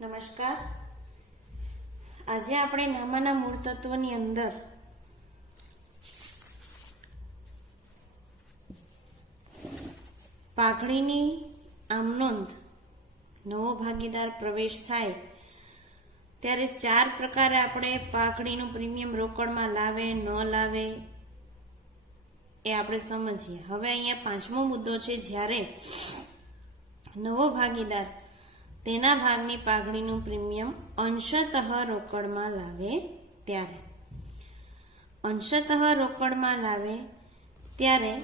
નમસ્કાર. આજે આપણે નામાના મૂળ તત્વની અંદર પાઘડીની આમનોંધ નવો ભાગીદાર પ્રવેશ થાય ત્યારે 4 પ્રકારે આપણે પાઘડીનું પ્રીમિયમ રોકડમાં લાવે ન લાવે એ આપણે સમજીએ. હવે અહીંયા 5મો મુદ્દો છે, જ્યારે નવો ભાગીદાર તેના ભાગની પાઘડીનું પ્રીમિયમ અંશતઃ રોકડમાં લાવે ત્યારે. અંશતઃ રોકડમાં લાવે ત્યારે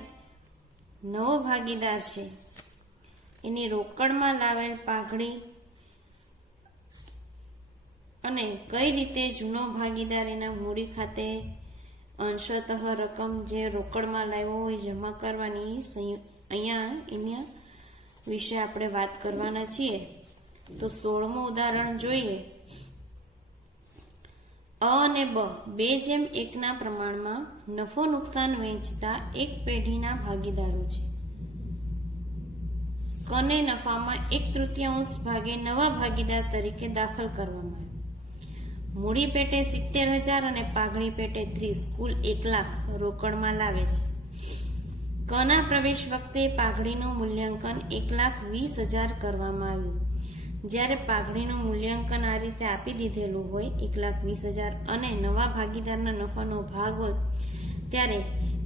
નવો ભાગીદાર છે એની રોકડમાં લાવેલ પાઘડી અને કઈ રીતે જૂનો ભાગીદાર એના મૂડી ખાતે અંશતઃ રકમ જે રોકડમાં લાવ્યો હોય જમા કરવાની અહીંયા એના વિશે આપણે વાત કરવાના છીએ. તો 16મું ઉદાહરણ જોઈએ. અ અને બ 2:1 પ્રમાણમાં નફો નુકસાન વહેંચતા એક પેઢીના ભાગીદારો છે. કને નફામાં 1/3 ભાગે નવા ભાગીદાર તરીકે દાખલ કરવામાં આવ્યો. મૂડી પેટે 70,000 અને પાઘડી પેટે 30, કુલ 1 લાખ રોકડમાં લાવે છે. કના પ્રવેશ વખતે પાઘડીનું મૂલ્યાંકન 1,20,000 કરવામાં આવ્યું. જ્યારે પાઘડીનું મૂલ્યાંકન આ રીતે આપી દીધેલું હોય 1,20,000 અને નવા ભાગીદારના નફાનો ભાગ હોય ત્યારે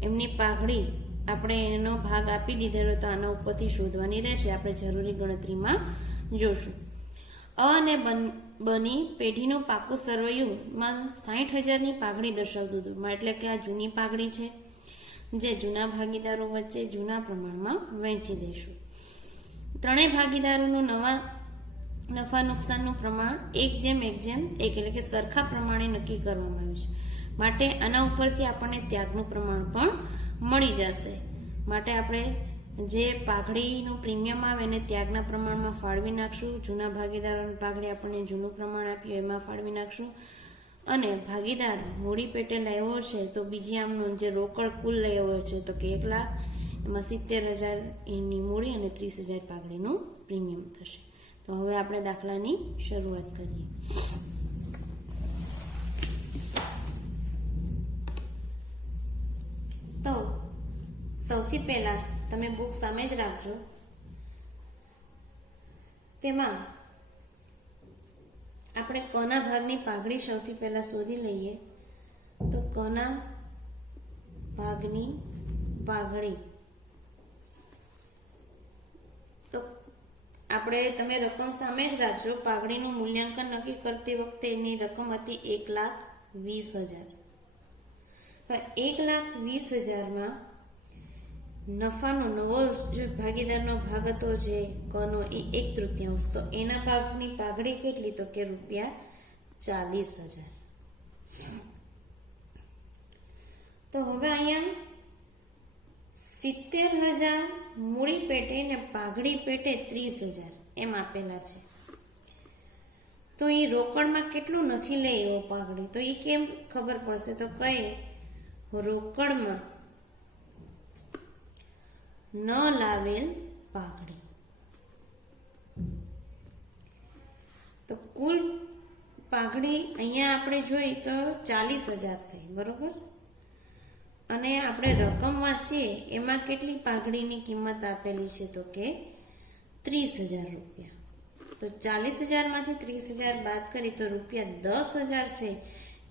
એમની પાઘડી આપણે એનો ભાગ આપી દીધેલો તો આના ઉપરથી શોધવાની રહેશે. આપણે જરૂરી ગણતરીમાં જોશું. અ અને બની પેઢીનું પાકું સરવૈયુંમાં 60,000ની પાઘડી દર્શાવતું હતું, એટલે કે આ જૂની પાઘડી છે જે જૂના ભાગીદારો વચ્ચે જૂના પ્રમાણમાં વહેંચી દઈશું. ત્રણેય ભાગીદારોનું નફા નુકસાનનું પ્રમાણ 1:1 એટલે કે સરખા પ્રમાણે નક્કી કરવામાં આવ્યું છે. માટે આના ઉપરથી આપણને ત્યાગનું પ્રમાણ પણ મળી જશે. માટે આપણે જે પાઘડીનું પ્રીમિયમ આવે એને ત્યાગના પ્રમાણમાં ફાળવી નાખશું. જૂના ભાગીદારોની પાઘડી આપણને જૂનું પ્રમાણ આપ્યું એમાં ફાળવી નાખશું. અને ભાગીદાર મૂડી પેટે લાવ્યો છે તો બીજી આમનો જે રોકડ કુલ લાવ્યો છે તો કે 1 લાખ, એમાં 70,000 એની મૂડી અને 30,000 પાઘડીનું પ્રીમિયમ થશે. તો હવે આપણે દાખલાની શરૂઆત કરીએ. તો સૌથી પહેલા તમે બુક સામે જ રાખજો. તેમાં આપણે કના ભાગની પાઘડી સૌથી પહેલા શોધી લઈએ. તો કના ભાગની પાઘડી તો આપણે તમે રકમ સામે જ રાખજો. પાઘડીનું મૂલ્યાંકન નક્કી કરતી વખતે એની રકમ હતી 1,20,000. 1,20,000માં નફાનો નવો જે ભાગીદારનો ભાગ હતો જે કનો એ 1/3, તો એના ભાગની પાઘડી કેટલી તો કે ₹40,000. તો હવે અહીંયા 70,000 મૂડી પેટે ને પાઘડી પેટે 30,000 એમ આપેલા છે. તો એ રોકડમાં કેટલું નથી લે એવો પાઘડી, તો એ કેમ ખબર પડશે તો કઈ રોકડમાં ન લાવેલ પાઘડી. તો કુલ પાઘડી અહીંયા આપણે જોઈ તો 40,000 થઈ, બરોબર. અને આપણે રકમ વાંચીએ એમાં કેટલી પાઘડીની કિંમત આપેલી છે તો કે 30,000 રૂપિયા. તો 40,000 માંથી 30,000 બાદ કરી તો ₹10,000 છે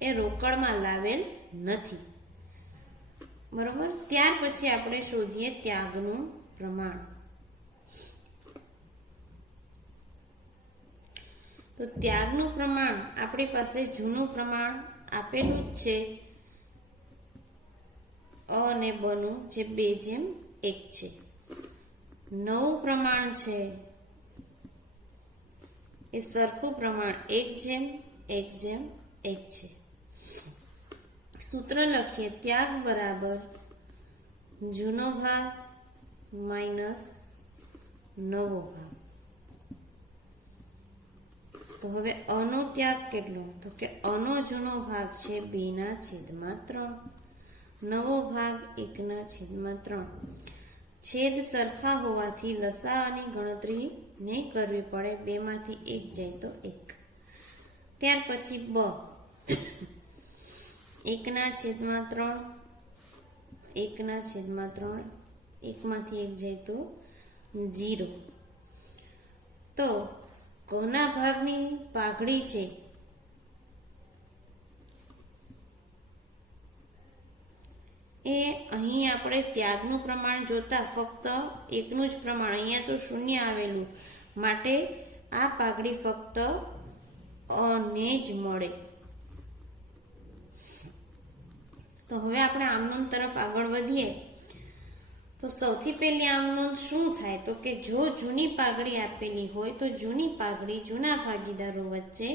એ રોકડમાં લાવેલ નથી, બરોબર. ત્યાર પછી આપણે શોધીએ ત્યાગનું પ્રમાણ. તો ત્યાગનું પ્રમાણ આપણી પાસે જૂનું પ્રમાણ આપેલું જ છે અ અને બ નું જે 2:1 છે. નવું પ્રમાણ છે એ સરખું પ્રમાણ 1:1 છે. સૂત્ર લખીએ ત્યાગ બરાબર જૂનો ભાગ માઇનસ નવો ભાગ. તો હવે અનો ત્યાગ કેટલો તો કે અનો જૂનો ભાગ છે 2/3, નવો ભાગ 1/3. છેદ સરખા હોવાથી લસાઅની ગણતરી નહીં કરવી પડે, 2 માંથી 1 જાય તો 1. ત્યાર પછી બ 1/3, 1/3, 1 માંથી 1 જાય તો 0. તો કોના ભાગની પાઘડી છે એ અહીં આપણે ત્યાગનું પ્રમાણ જોતા ફક્ત 1નું જ પ્રમાણ, અહીંયા તો 0 આવેલું, માટે આ પાઘડી ફક્ત ને જ મળે. તો હવે આપણે આમનોંધ તરફ આગળ વધીએ. તો સૌથી પહેલી આમનોંધ શું થાય તો કે જો જૂની પાઘડી આપેલી હોય તો જૂની પાઘડી જૂના ભાગીદારો વચ્ચે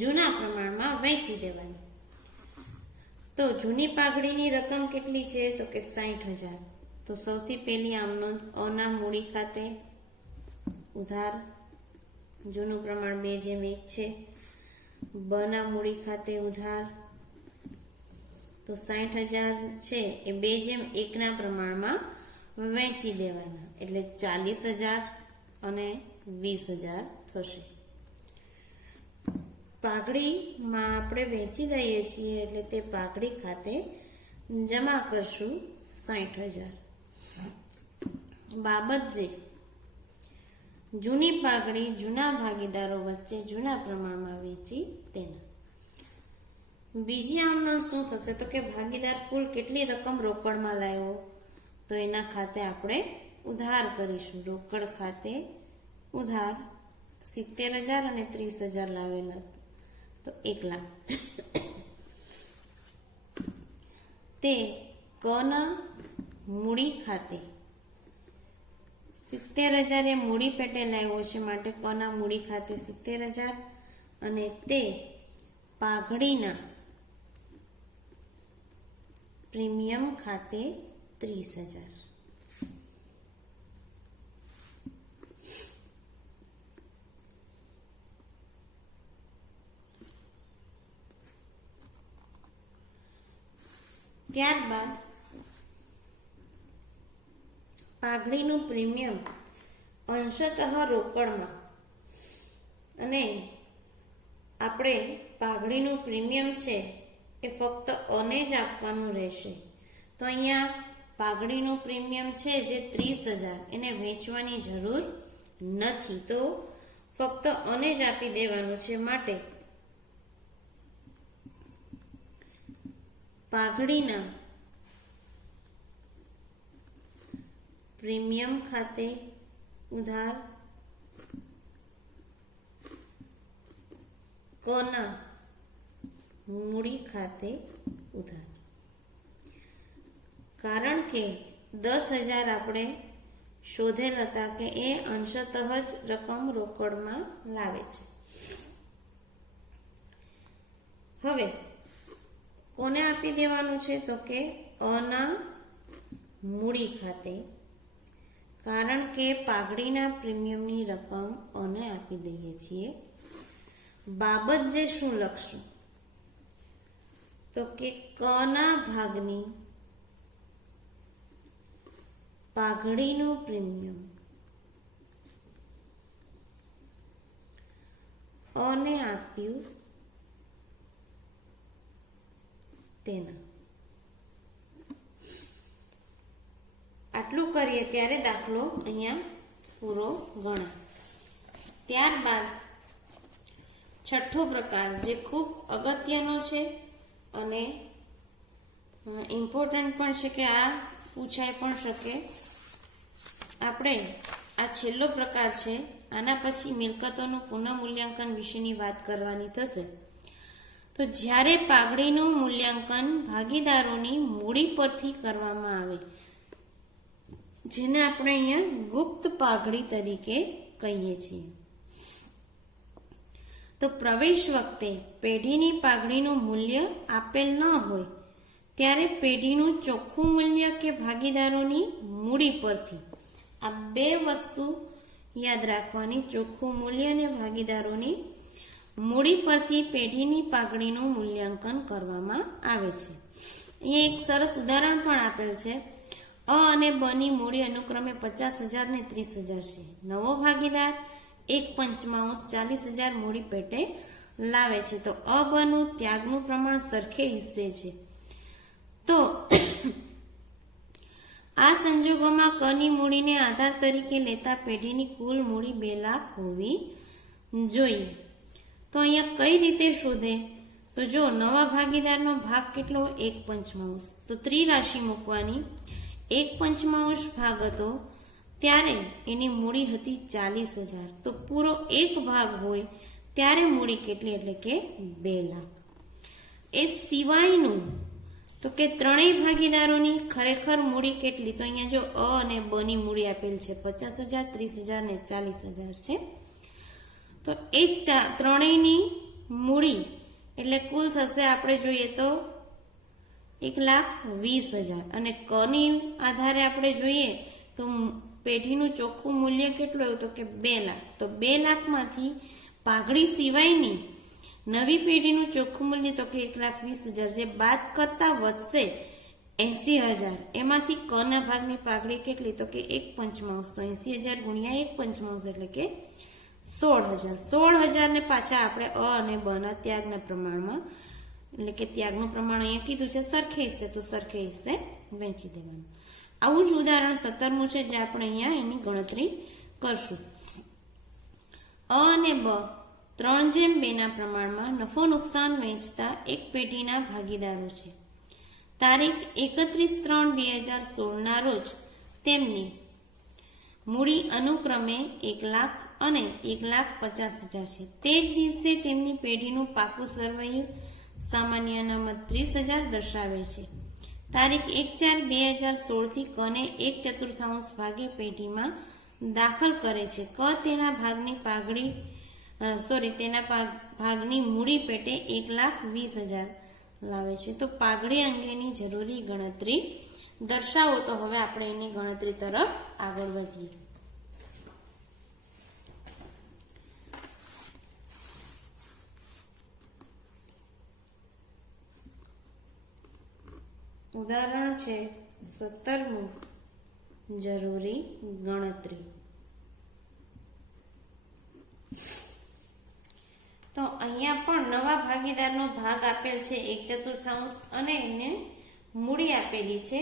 જૂના પ્રમાણમાં વહેંચી દેવાની. તો જૂની પાઘડીની રકમ કેટલી છે તો કે 60,000. તો સૌથી પહેલી આમનોંધ અના મૂડી ખાતે ઉધાર, જૂનું પ્રમાણ 2:1 છે. બના મૂડી ખાતે ઉધાર, તો 60,000 છે એ 2:1 ના પ્રમાણમાં વહેંચી દેવાના, એટલે 40,000 અને 20,000 થશે. પાઘડીમાં આપણે વહેંચી દઈએ છીએ એટલે તે પાઘડી ખાતે જમા કરશું 60,000. બાબત જે જૂની પાઘડી જૂના ભાગીદારો વચ્ચે જૂના પ્રમાણમાં વેચી તેના. બીજી આમનોંધ શું થશે તો કે ભાગીદાર કુલ કેટલી રકમ રોકડમાં લાવ્યો તો એના ખાતે આપણે ઉધાર કરીશું. રોકડ ખાતે ઉધાર 70,000 અને 30,000 લાવેલા તો 1 લાખ. તે કના મૂડી ખાતે 70,000 એ મૂડી પેટે લાવ્યો છે માટે કના મૂડી ખાતે 70,000 અને તે પાઘડીના પ્રીમિયમ ખાતે 30,000. ત્યારબાદ પાઘડીનું પ્રીમિયમ અંશતઃ રોકડમાં, અને આપણે પાઘડીનું પ્રીમિયમ છે એ ફક્ત અને જ આપવાનું રહેશે. તો અહીંયા પાઘડીનું પ્રીમિયમ છે જે 30,000 એને વેચવાની જરૂર નથી, તો ફક્ત અને જ આપી દેવાનું છે. માટે પાઘડીના પ્રીમિયમ ખાતે ઉધાર, કોના મૂડી ખાતે ઉધાર. કારણ કે 10,000 આપણે શોધેલ હતા કે એ અંશતઃ જ રકમ રોકડમાં લાવે છે. હવે કોને આપી દેવાનું છે તો કે અના મૂડી ખાતે, કારણ કે પાઘડીના પ્રીમિયમની રકમ અને આપી દઈએ છીએ. બાબત જે શું લખશું તો કે કના ભાગની પાઘડીનું પ્રીમિયમ અને આપ્યું તેના. આટલું કરીએ ત્યારે દાખલો અહીંયા પૂરો ગણાય. ત્યારબાદ છઠ્ઠો પ્રકાર જે ખૂબ અગત્યનો છે અને ઇમ્પોર્ટન્ટ પણ છે કે આ પૂછાઈ પણ શકે. આપણે આ છેલ્લો પ્રકાર છે, આના પછી મિલકતોનું પુનઃમૂલ્યાંકન વિશેની વાત કરવાની થશે. તો જ્યારે પાઘડીનું મૂલ્યાંકન ભાગીદારોની મૂડી પરથી કરવામાં આવે, જેને આપણે અહીંયા ગુપ્ત પાઘડી તરીકે કહીએ છીએ, તો પ્રવેશ વખતે પેઢીની પાઘડીનું મૂલ્ય આપેલ ન હોય ત્યારે પેઢીનું ચોખ્ખું મૂલ્ય કે ભાગીદારોની મૂડી પરથી, આ બે વસ્તુ યાદ રાખવાની, ચોખ્ખું મૂલ્ય અને ભાગીદારોની મૂડી પરથી પેઢીની પાઘડીનું મૂલ્યાંકન કરવામાં આવે છે. અહીંયા એક સરસ ઉદાહરણ પણ આપેલ છે. અને બ ની મૂડી અનુક્રમે 50,000 ને 30,000 છે. નવો ભાગીદાર 1/5 40,000 મૂડી પેટે લાવે છે. તો અ બ નું ત્યાગનું પ્રમાણ સરખે હિસ્સે છે. તો આ સંજોગોમાં ક ની મૂડીને આધાર તરીકે લેતા પેઢીની કુલ મૂડી 2 લાખ હોવી જોઈએ. તો અહીંયા કઈ રીતે શોધે? તો જો નવા ભાગીદારનો ભાગ કેટલો? 1/5. તો ત્રિરાશિ મૂકવાની. 1/5 ભાગ હતો ત્યારે એની મૂડી હતી 40,000. તો પૂરો એક ભાગ હોય ત્યારે મૂડી કેટલી? એટલે કે 2 લાખ. એ સિવાયનું તો કે ત્રણેય ભાગીદારોની ખરેખર મૂડી કેટલી? તો અહીંયા જો અ અને બ ની મૂડી આપેલ છે 50,000 30,000 ને 40,000 છે. તો એ ત્રણેયની મૂડી એટલે કુલ થશે આપણે જોઈએ તો 1,20,000. અને ક ની આધારે આપણે જોઈએ તો પેઢીનું ચોખ્ખું મૂલ્ય કેટલું આવ્યું? તો કે 2 લાખ. તો 2 લાખમાંથી પાઘડી સિવાયની નવી પેઢીનું ચોખ્ખું મૂલ્ય તો કે 1,20,000 જે બાદ કરતા વધશે 80,000. એમાંથી ક ના ભાગની પાઘડી કેટલી? તો કે 1/5. તો 80,000 ગુણ્યા 1/5 એટલે કે 16,000. 16,000 ને પાછા આપણે અ અને બ ના ત્યાગના પ્રમાણમાં એટલે કે ત્યાગનું પ્રમાણ અહીંયા કીધું છે સરખે હિસ્સે, તો સરખે હિસ્સે વહેંચી દેવાનું. આવું જ ઉદાહરણ 17મું છે જે આપણે અહીંયા એની ગણતરી કરશું. અ અને બ 3/2 ના પ્રમાણમાં નફો નુકસાન વહેંચતા એક પેઢીના ભાગીદારો છે. તારીખ 31/3/2016 ના રોજ તેમની મૂડી અનુક્રમે 1 લાખ અને 1,50,000 છે. તે જ દિવસે તેમની પેઢીનું પાકું સરવૈયું સામાન્ય અનામત 30,000 દર્શાવે છે. તારીખ 1/4/2016 થી કને 1/4 ભાગે પેઢીમાં દાખલ કરે છે. ક તેના ભાગની ભાગની મૂડી પેટે 1,20,000 લાવે છે. તો પાઘડી અંગેની જરૂરી ગણતરી દર્શાવો. તો હવે આપણે એની ગણતરી તરફ આગળ વધીએ. ઉદાહરણ છે 17મું, જરૂરી ગણતરી. તો અહીંયા પણ નવા ભાગીદારનો ભાગ આપેલ છે 1/4 અને એને મૂડી આપેલી છે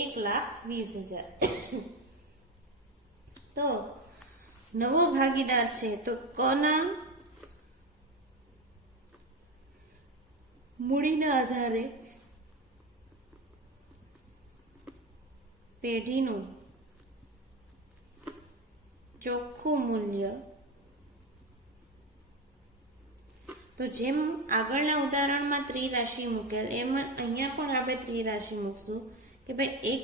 1,20,000. તો નવો ભાગીદાર છે તો ક ના મૂડીના આધારે પેઢીનું ચોખ્ખું મૂલ્ય, તો જેમ આગળના ઉદાહરણમાં ત્રિરાશિ મૂકેલ એમાં અહીંયા પણ આપણે ત્રિરાશિ મૂકશું કે ભાઈ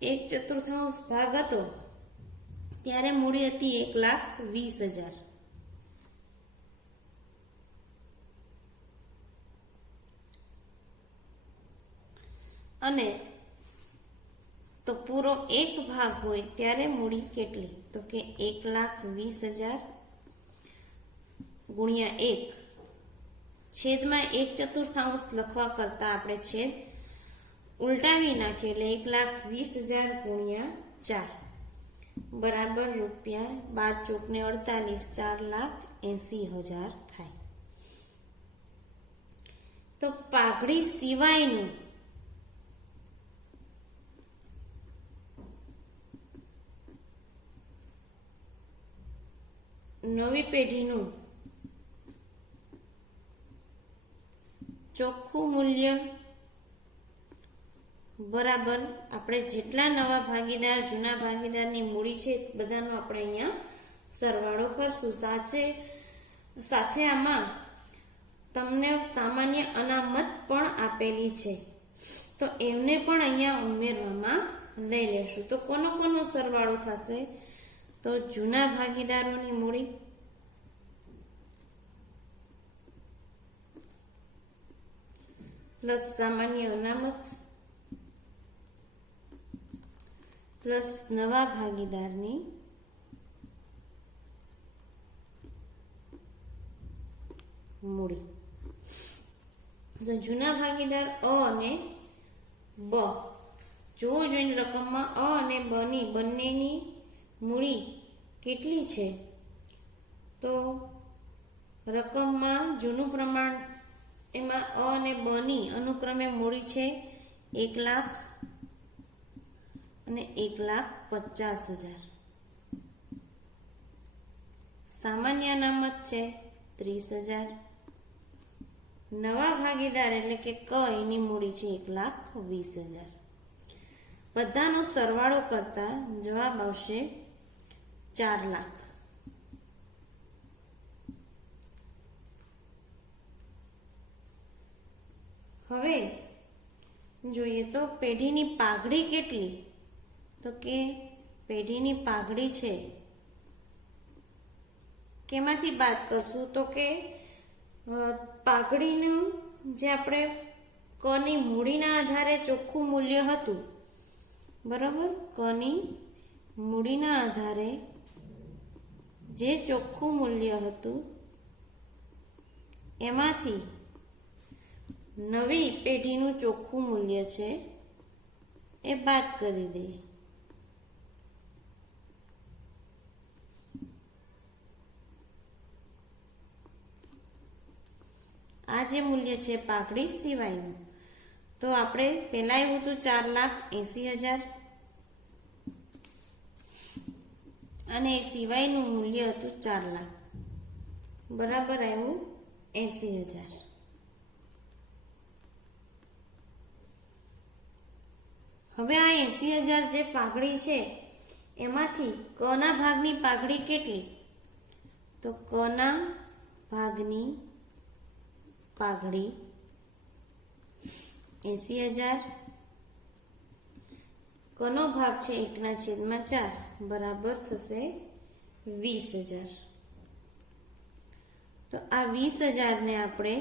1/4 ભાગ હતો ત્યારે મૂડી હતી 1,20,000. અને તો પૂરો એક ભાગ હોય ત્યારે મૂડી કેટલી? તો કે 1,20,000 ગુણ્યા 1 છેદમાં 1/4 લખવા કરતા આપણે છેદ ઉલટાવી નાખીએ એટલે 1,20,000 ગુણ્યા 4 બરાબર રૂપિયા 12 ચોક ને 48 4,80,000 થાય. તો પાઘડી સિવાયનું નવી પેઢીનું ચોખ્ખું મૂલ્ય બરાબર આપણે જેટલા નવા ભાગીદાર જૂના ભાગીદારની મૂડી છે બધાનો આપણે અહીંયા સરવાળો કરશું. સાથે આમાં તમને સામાન્ય અનામત પણ આપેલી છે તો એમને પણ અહીંયા ઉમેરવામાં લઈ લેશું. તો કોનો સરવાળો થશે? તો જૂના ભાગીદારોની મૂડી પ્લસ સામાન્ય અનામત પ્લસ નવા ભાગીદારની મૂડી. તો જૂના ભાગીદાર અ અને બ જોવું જોઈએ રકમમાં અ અને બ ની બંનેની મૂડી કેટલી છે. તો રકમમાં જૂનું પ્રમાણ એમાં અ અને બ ની અનુક્રમે મૂડી છે 1 લાખ અને 1,50,000. સામાન્ય અનામત છે 30,000. નવા ભાગીદાર એટલે કે ક એની મૂડી છે 1,20,000. બધાનો સરવાળો કરતા જવાબ આવશે 4 લાખ. હવે જોઈએ તો પેઢીની પાઘડી કેટલી, તો કે પેઢીની પાઘડી છે કેમાંથી બાદ કરશું, તો કે પાઘડીનું જે આપણે કની મૂડીના આધારે ચોખ્ખું મૂલ્ય હતું, બરાબર, કની મૂડીના આધારે જે ચોખ્ખું મૂલ્ય હતું એમાંથી નવી પેઢીનું ચોખ્ખું મૂલ્ય છે એ બાદ કરી દઈએ. આ જે મૂલ્ય છે પાઘડી સિવાયનું, તો આપણે પહેલા આવ્યું હતું 4,80,000 અને એ સિવાયનું મૂલ્ય હતું 4 લાખ, બરાબર આવ્યું 80,000. હવે આ 80,000 જે પાઘડી છે એમાંથી કના ભાગની પાઘડી કેટલી, તો કના ભાગની પાઘડી 80,000, કનો ભાગ છે 1/4 બરાબર થશે 20,000. તો આ 20,000 ને આપણે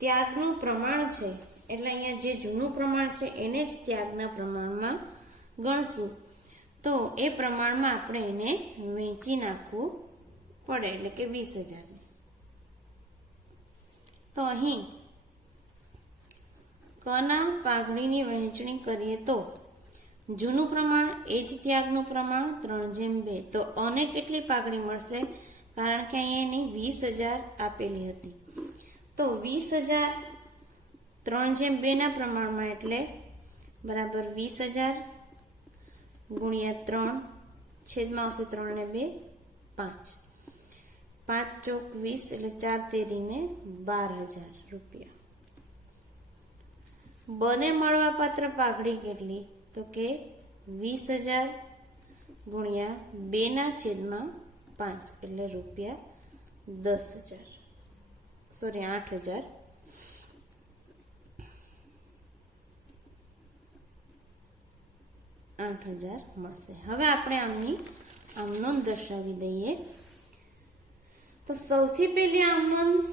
ત્યાગનું પ્રમાણ છે એટલે અહીંયા જે જૂનું પ્રમાણ છે એને જ ત્યાગના પ્રમાણમાં ગણશું. તો એ પ્રમાણમાં આપણે એને વેચી નાખવું પડે એટલે કે 20,000. તો અહીં કના પાઘડીની વહેંચણી કરીએ તો જૂનું પ્રમાણ એ જ ત્યાગનું પ્રમાણ 3/2. તો અને કેટલી પાઘડી મળશે, કારણ કે અહીંયા એની 20,000 આપેલી હતી. તો 20,000 3/2 ના પ્રમાણમાં એટલે બરાબર 20,000 ગુણ્યા 3 છેદમાં આવશે 3 ને 2 5, 5 ચોક 20 એટલે 4 તેરીને 12,000 રૂપિયા. બને મળવા પાત્ર પાઘડી કેટલી, તો કે 20,000 ગુણ્યા 2/5 એટલે રૂપિયા 10,000, સોરી 8,000. મળશે. હવે આપણે આમ નોંધ દર્શાવી દઈએ. તો સૌથી પહેલી આમ નોંધ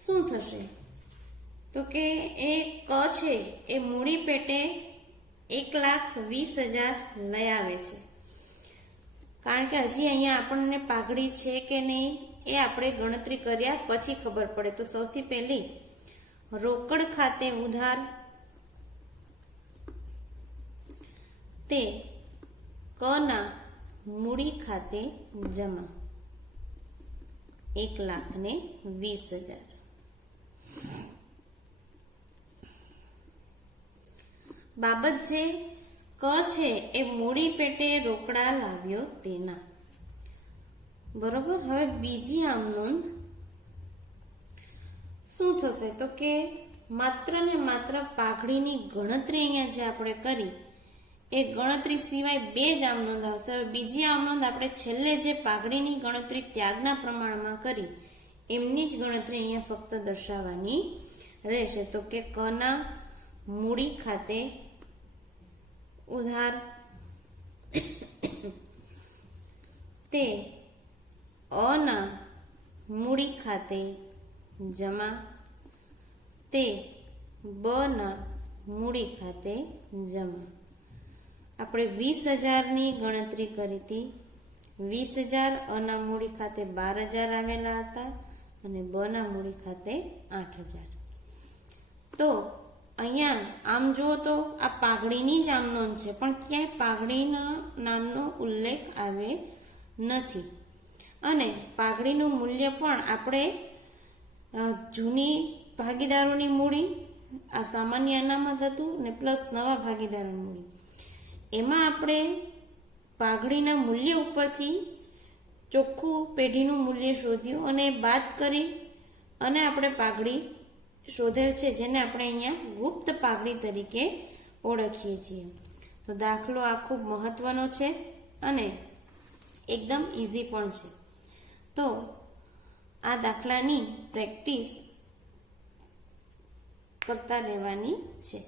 શું થશે, તો કે એ ક છે એ મૂડી પેટે 1,20,000 લઈ આવે છે. કારણ કે હજી અહીંયા આપણને પાઘડી છે કે નહીં એ આપણે ગણતરી કર્યા પછી ખબર પડે. તો સૌથી પહેલી રોકડ ખાતે ઉધાર તે કના મૂડી ખાતે જમા 1,20,000. બાબત છે ક છે એ મૂડી પેટે રોકડા લાવ્યો તેના, બરોબર. હવે બીજી આમ નોંધ શું થશે, તો કે માત્ર ને માત્ર પાઘડીની ગણતરી અહીંયા જે આપણે કરી એ ગણતરી સિવાય 2 જ આમ નોંધ આવશે. હવે બીજી આમ નોંધ આપણે છેલ્લે જે પાઘડીની ગણતરી ત્યાગના પ્રમાણમાં કરી એમની જ ગણતરી અહીંયા ફક્ત દર્શાવવાની રહેશે. તો કે કના મૂડી ખાતે ઉધાર તે અના મૂડી ખાતે જમા તે બના મૂડી ખાતે જમા. આપણે 20,000 ની ગણતરી કરી હતી. 20,000 અના મૂડી ખાતે 12,000 આવેલા હતા અને બના મૂડી ખાતે 8,000. તો અહીંયા આમ જુઓ તો આ પાઘડીની જ આમ નોંધ છે, પણ ક્યાંય પાઘડીના નામનો ઉલ્લેખ આવે નથી. અને પાઘડીનું મૂલ્ય પણ આપણે જૂની ભાગીદારોની મૂડી, આ સામાન્ય અનામત હતું ને પ્લસ નવા ભાગીદારોની મૂડી, એમાં આપણે પાઘડીના મૂલ્ય ઉપરથી ચોખ્ખું પેઢીનું મૂલ્ય શોધ્યું અને બાદ કરી અને આપણે પાઘડી શોધેલ છે, જેને આપણે અહીંયા ગુપ્ત પાઘડી તરીકે ઓળખીએ છીએ. તો દાખલો આ ખૂબ મહત્વનો છે અને એકદમ ઇઝી પણ છે. તો આ દાખલાની પ્રેક્ટિસ કરતા રહેવાની છે.